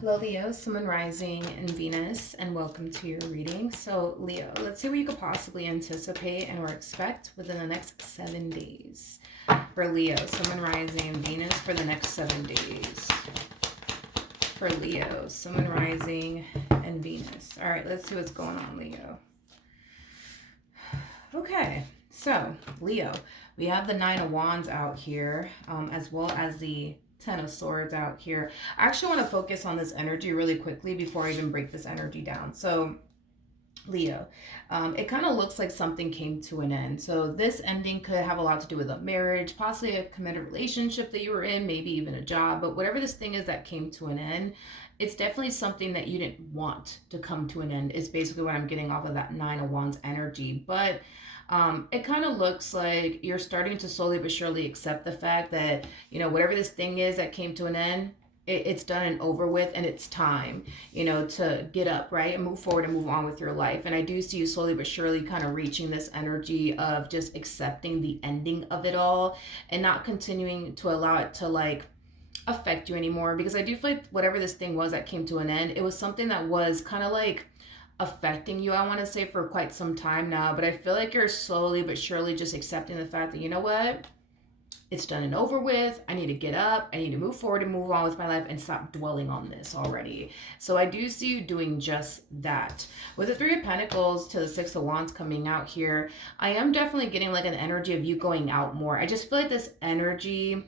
Hello, Leo, Sun, Moon, Rising, and Venus, and welcome to your reading. So, Leo, let's see what you could possibly anticipate and or expect within the next 7 days. For Leo, Sun, Moon, Rising, and Venus for the next 7 days. For Leo, Sun, Moon, Rising, and Venus. All right, let's see what's going on, Leo. Okay, so, Leo, we have the Nine of Wands out here, as well as the Ten of Swords out here. I actually want to focus on this energy really quickly before I even break this energy down. So, Leo, it kind of looks like something came to an end. So this ending could have a lot to do with a marriage, possibly a committed relationship that you were in, maybe even a job. But whatever this thing is that came to an end, it's definitely something that you didn't want to come to an end, is basically what I'm getting off of that Nine of Wands energy. But it kind of looks like you're starting to slowly but surely accept the fact that, you know, whatever this thing is that came to an end, it's done and over with, and it's time, you know, to get up, right, and move forward and move on with your life. And I do see you slowly but surely kind of reaching this energy of just accepting the ending of it all and not continuing to allow it to like affect you anymore, because I do feel like whatever this thing was that came to an end, it was something that was kind of like affecting you, I want to say, for quite some time now. But I feel like you're slowly but surely just accepting the fact that, you know what, it's done and over with. I need to get up. I need to move forward and move on with my life and stop dwelling on this already. So I do see you doing just that. With the Three of Pentacles to the Six of Wands coming out here, I am definitely getting like an energy of you going out more. I just feel like this energy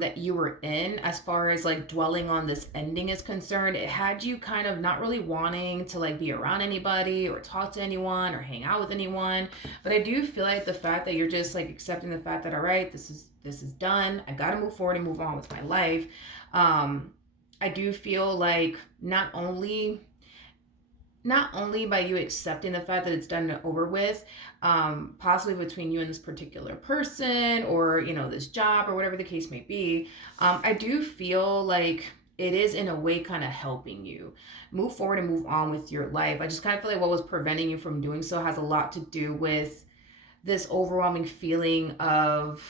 that you were in, as far as like dwelling on this ending is concerned, it had you kind of not really wanting to like be around anybody or talk to anyone or hang out with anyone. But I do feel like the fact that you're just like accepting the fact that, all right, this is done, I gotta move forward and move on with my life. I do feel like not only by you accepting the fact that it's done and over with, possibly between you and this particular person, or, you know, this job or whatever the case may be, I do feel like it is in a way kind of helping you move forward and move on with your life. I just kind of feel like what was preventing you from doing so has a lot to do with this overwhelming feeling of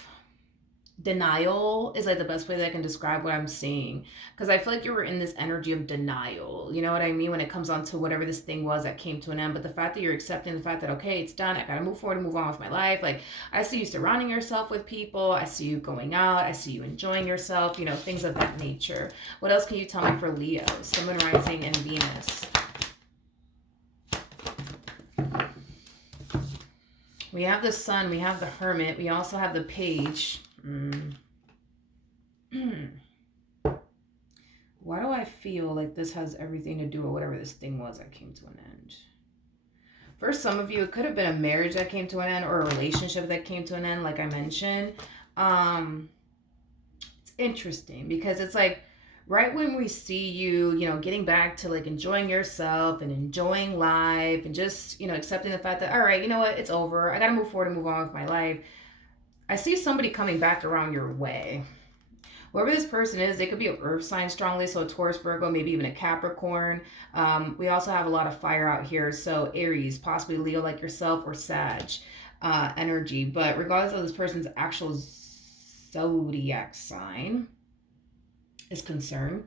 denial, is like the best way that I can describe what I'm seeing, because I feel like you were in this energy of denial, you know what I mean, when it comes on to whatever this thing was that came to an end. But the fact that you're accepting the fact that, okay, it's done, I gotta move forward and move on with my life. Like, I see you surrounding yourself with people, I see you going out, I see you enjoying yourself, you know, things of that nature. What else can you tell me for Leo, Sun, Moon, Rising, and Venus? We have the Sun, we have the Hermit, we also have the Page. Why do I feel like this has everything to do with whatever this thing was that came to an end? For some of you, it could have been a marriage that came to an end, or a relationship that came to an end, like I mentioned. It's interesting because it's like right when we see you, you know, getting back to like enjoying yourself and enjoying life and just, you know, accepting the fact that, all right, you know what, it's over, I gotta move forward and move on with my life, I see somebody coming back around your way. Whoever this person is, they could be an earth sign strongly, so a Taurus, Virgo, maybe even a Capricorn. We also have a lot of fire out here, so Aries, possibly Leo like yourself, or Sag energy. But regardless of this person's actual zodiac sign is concerned,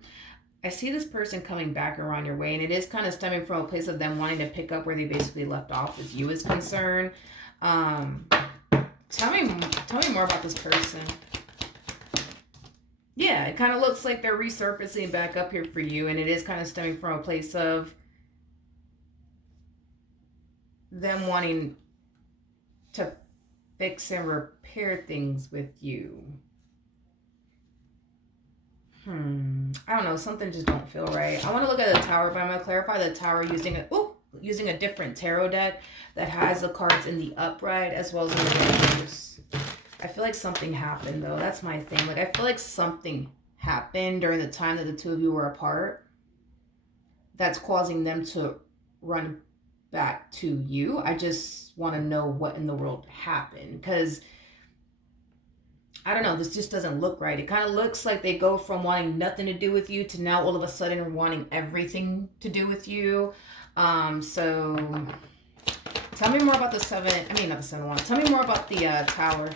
I see this person coming back around your way, and it is kind of stemming from a place of them wanting to pick up where they basically left off with you is concerned. Tell me more about this person. Yeah, it kind of looks like they're resurfacing back up here for you, and it is kind of stemming from a place of them wanting to fix and repair things with you. I don't know, something just don't feel right. I want to look at the Tower, but I'm going to clarify the Tower using a different tarot deck that has the cards in the upright as well as in the reverse. I feel like something happened, though. That's my thing. Like, I feel like something happened during the time that the two of you were apart that's causing them to run back to you. I just want to know what in the world happened, because I don't know, this just doesn't look right. It kind of looks like they go from wanting nothing to do with you to now all of a sudden wanting everything to do with you. So tell me more about the Tell me more about the Tower.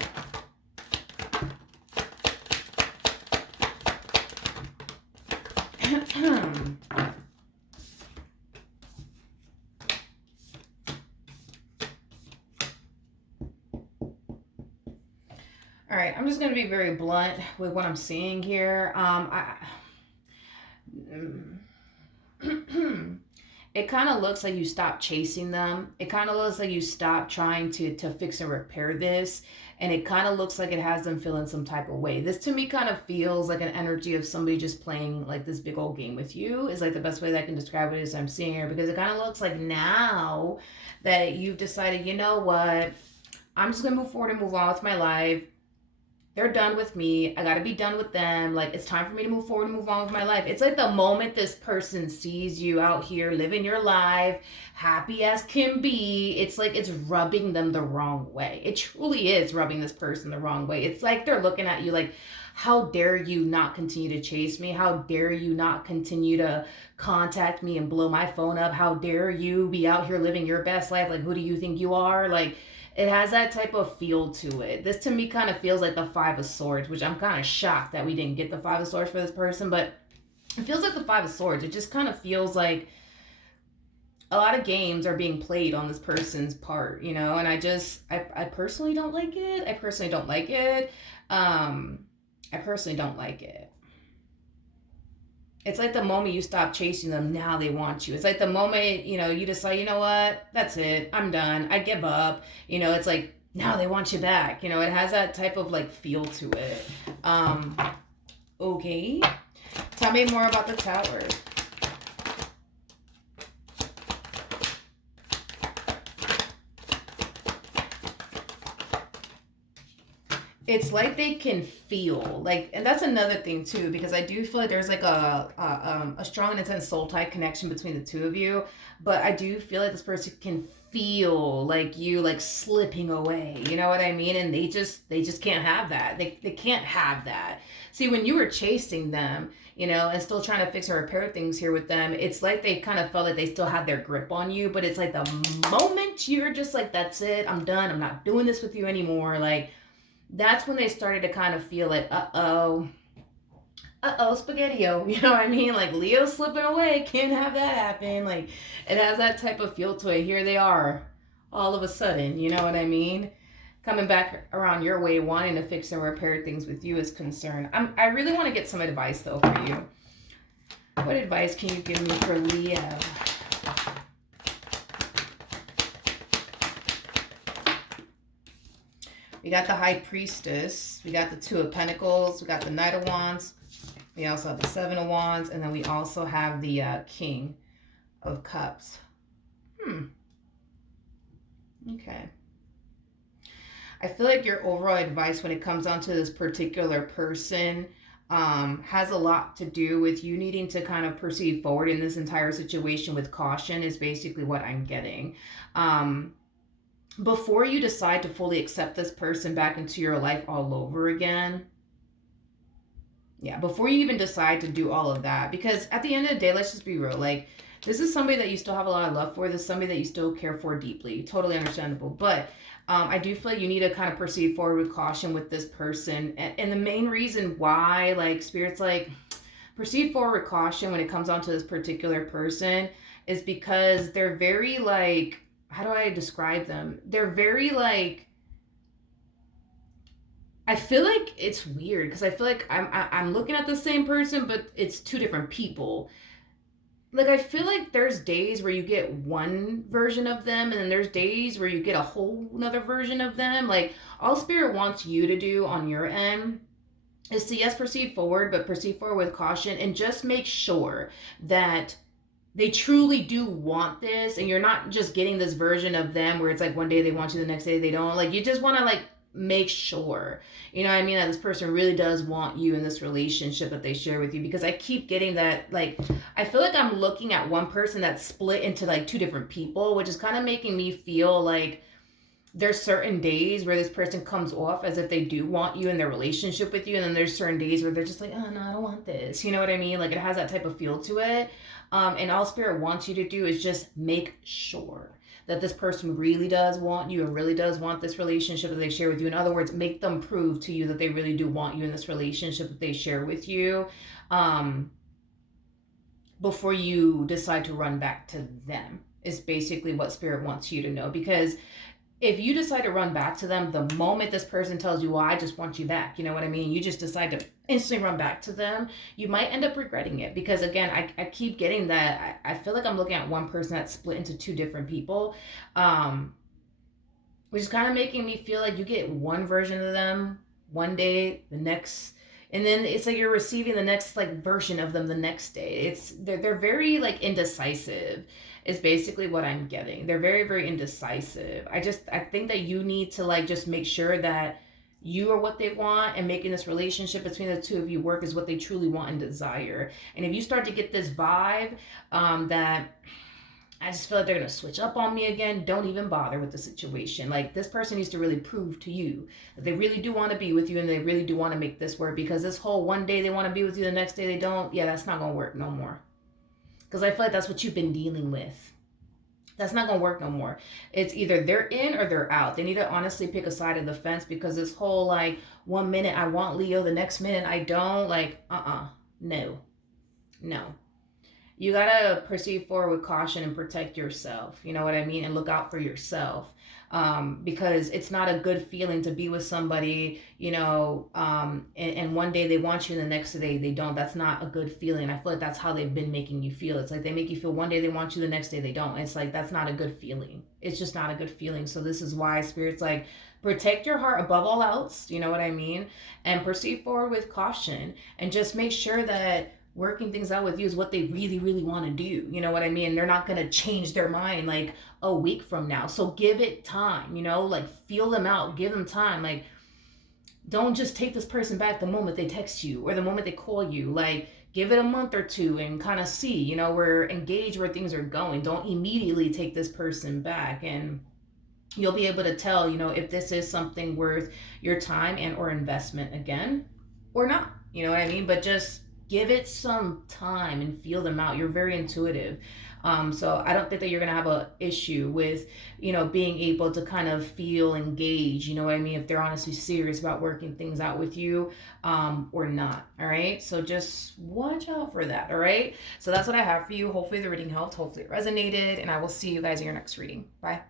All right, I'm just going to be very blunt with what I'm seeing here. It kind of looks like you stopped chasing them. It kind of looks like you stopped trying to fix and repair this. And it kind of looks like it has them feeling some type of way. This to me kind of feels like an energy of somebody just playing like this big old game with you, is like the best way that I can describe it as I'm seeing here. Because it kind of looks like now that you've decided, you know what, I'm just going to move forward and move on with my life. They're done with me. I gotta be done with them. Like, it's time for me to move forward and move on with my life. It's like the moment this person sees you out here living your life, happy as can be, it's like it's rubbing them the wrong way. It truly is rubbing this person the wrong way. It's like they're looking at you like, how dare you not continue to chase me? How dare you not continue to contact me and blow my phone up? How dare you be out here living your best life? Like, who do you think you are? Like, it has that type of feel to it. This to me kind of feels like the Five of Swords, which I'm kind of shocked that we didn't get the Five of Swords for this person, but it feels like the Five of Swords. It just kind of feels like a lot of games are being played on this person's part, you know, and I personally don't like it. I personally don't like it. I personally don't like it. It's like the moment you stop chasing them, now they want you. It's like the moment, you know, you decide, you know what, that's it, I'm done, I give up. You know, it's like, now they want you back. You know, it has that type of like feel to it. Okay. Tell me more about the Tower. It's like they can feel like, and that's another thing too, because I do feel like there's like a strong and intense soul tie connection between the two of you, but I do feel like this person can feel like you like slipping away, you know what I mean? And they just can't have that. They can't have that. See, when you were chasing them, you know, and still trying to fix or repair things here with them, it's like they kind of felt like they still had their grip on you, but it's like the moment you're just like, that's it, I'm done, I'm not doing this with you anymore, like, that's when they started to kind of feel like, spaghetti-o. You know what I mean? Like, Leo slipping away, can't have that happen. Like, it has that type of feel to it. Here they are, all of a sudden, you know what I mean? Coming back around your way, wanting to fix and repair things with you is concerned. I really want to get some advice, though, for you. What advice can you give me for Leo? We got the High Priestess. We got the Two of Pentacles. We got the Knight of Wands. We also have the Seven of Wands. And then we also have the King of Cups. Okay. I feel like your overall advice when it comes down to this particular person has a lot to do with you needing to kind of proceed forward in this entire situation with caution, is basically what I'm getting. Before you decide to fully accept this person back into your life all over again, yeah, before you even decide to do all of that, because at the end of the day, let's just be real, like, this is somebody that you still have a lot of love for. This is somebody that you still care for deeply. Totally understandable. But I do feel like you need to kind of proceed forward with caution with this person. And the main reason why, like, Spirit's like, proceed forward with caution when it comes on to this particular person is because they're very, like, how do I describe them? They're very, like, I feel like it's weird because I feel like I'm looking at the same person, but it's two different people. Like, I feel like there's days where you get one version of them, and then there's days where you get a whole another version of them. Like, all Spirit wants you to do on your end is to, yes, proceed forward, but proceed forward with caution, and just make sure that they truly do want this, and you're not just getting this version of them where it's like one day they want you, the next day they don't. Like, you just want to, like, make sure, you know what I mean, that this person really does want you in this relationship that they share with you. Because I keep getting that, like, I feel like I'm looking at one person that's split into like two different people, which is kind of making me feel like there's certain days where this person comes off as if they do want you in their relationship with you, and then there's certain days where they're just like, oh no, I don't want this, you know what I mean? Like, it has that type of feel to it. And all Spirit wants you to do is just make sure that this person really does want you and really does want this relationship that they share with you. In other words, make them prove to you that they really do want you in this relationship that they share with you. before you decide to run back to them, is basically what spirit wants you to know. Because if you decide to run back to them the moment this person tells you, well, I just want you back, you know what I mean? You just decide to instantly run back to them, you might end up regretting it. Because again, I keep getting that. I feel like I'm looking at one person that's split into two different people, which is kind of making me feel like you get one version of them one day, the next, and then it's like you're receiving the next like version of them the next day. They're very like indecisive, is basically what I'm getting. They're very, very indecisive. I think that you need to like just make sure that you are what they want, and making this relationship between the two of you work is what they truly want and desire. And if you start to get this vibe, that I just feel like they're gonna switch up on me again, don't even bother with the situation. Like, this person needs to really prove to you that they really do want to be with you, and they really do want to make this work. Because this whole one day they want to be with you, the next day they don't, yeah, that's not gonna work no more. Because I feel like that's what you've been dealing with. That's not gonna work no more. It's either they're in or they're out. They need to honestly pick a side of the fence. Because this whole like, one minute I want Leo, the next minute I don't, like, no, no. You gotta proceed forward with caution and protect yourself. You know what I mean? And look out for yourself. Because it's not a good feeling to be with somebody, and one day they want you and the next day they don't. That's not a good feeling. I feel like that's how they've been making you feel. It's like they make you feel one day they want you, the next day they don't. It's like, that's not a good feeling. It's just not a good feeling. So this is why Spirit's like, protect your heart above all else. You know what I mean? And proceed forward with caution, and just make sure that working things out with you is what they really, really want to do. You know what I mean? They're not going to change their mind like a week from now. So give it time, like feel them out, give them time. Like, don't just take this person back the moment they text you or the moment they call you. Like, give it a month or two and kind of see, where engage where things are going. Don't immediately take this person back, and you'll be able to tell, if this is something worth your time and or investment again or not. You know what I mean? But just give it some time and feel them out. You're very intuitive. So I don't think that you're going to have an issue with, being able to kind of feel engaged, you know what I mean? If they're honestly serious about working things out with you, or not. All right. So just watch out for that. All right. So that's what I have for you. Hopefully the reading helped. Hopefully it resonated, and I will see you guys in your next reading. Bye.